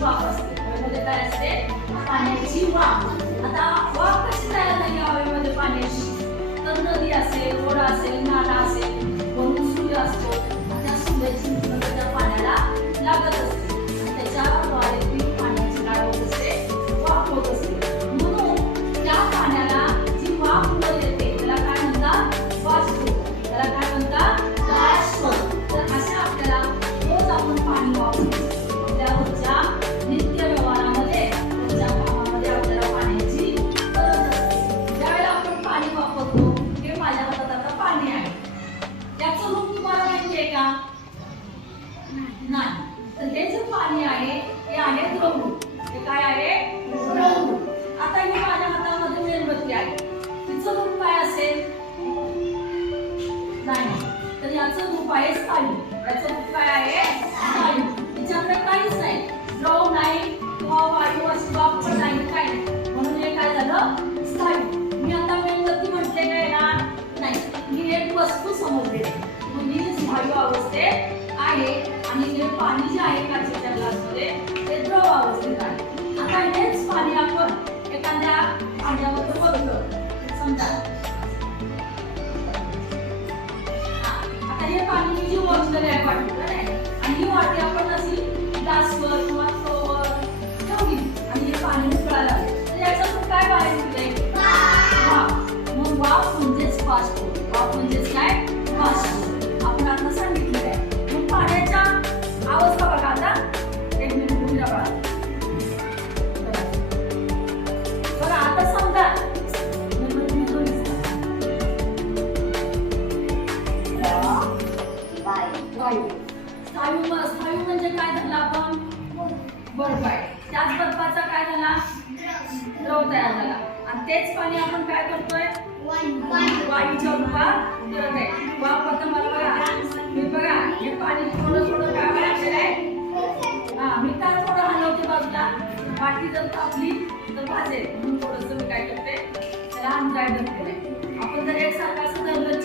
काय असते पाण्याची वाफ आता वाफ कशी तयार झाली हवेमध्ये पाण्याची तर नदी असेल ओढा असेल नाला असेल म्हणून सूर्य असतो त्या सूर्याची किरण त्या पाण्याला लागत असते आणि त्याच्याद्वारे ती पाण्याची काय होत असते वाफ होत असते म्हणून त्या पाण्याला जी वाफ येते त्याला काय म्हणतात? त्याला काय म्हणतात तर अशा आपल्याला रोज आपण पाणी वापरतो. का? नाही. तर हे जे पाणी आहे हे आहे द्रवरूप हे काय आहे? द्रवरूप आता ही माझ्या हातामध्ये मेणबत्ती आहे. तिचं रूप काय असेल? नाही. तर याचं रूप आहे स्थायू. याचं रूप काय आहे? स्थायू. तिच्याकडे काहीच नाही. द्रव नाही किंवा वायू अशी बाप पण नाही काय नाही. म्हणून हे काय झालं? स्थायू. मी आता मेणबत्ती म्हटले काय ना? नाही. मी एक वस्तू समजली स्थायू अवस्थेत आहे आणि जे पाणी जे आहे काचेच्या ग्लासमध्ये ते द्रव अवस्थेत आहे. आता हेच पाणी आपण एखाद्या भांड्यावर बघतो. समजा. हा, आता हे पाणी जी मोजलेलं आहे वाटी बरं आहे? आणि ही वाटी आपण अशी ग्लासवर किंवा ठेवली आणि हे पाणी उकळायला तर याच्यातून काय बाहेर निघते वाफ. मग वाफ म्हणजेच बाष्प वाफ म्हणजेच काय? बाष्प स्थायू स्थायू म्हणजे काय झालं आपण? बर्फ आहे त्याच बर्फाचा काय झाला? द्रव तयार झाला. आणि तेच पाणी आपण काय करतोय? वायूच्या रूपात करत आहे. वाफ आता मला बघा. मी बघा हे पाणी थोडं थोडं काय करायचं आहे? हा मी काय थोडं हलवते बाजूला. वाटी जर तापली तर भाजेल. म्हणून थोडंसं मी काय करते? त्याला अनगायडर केलंय. आपण जर एकसारखं असं धरलं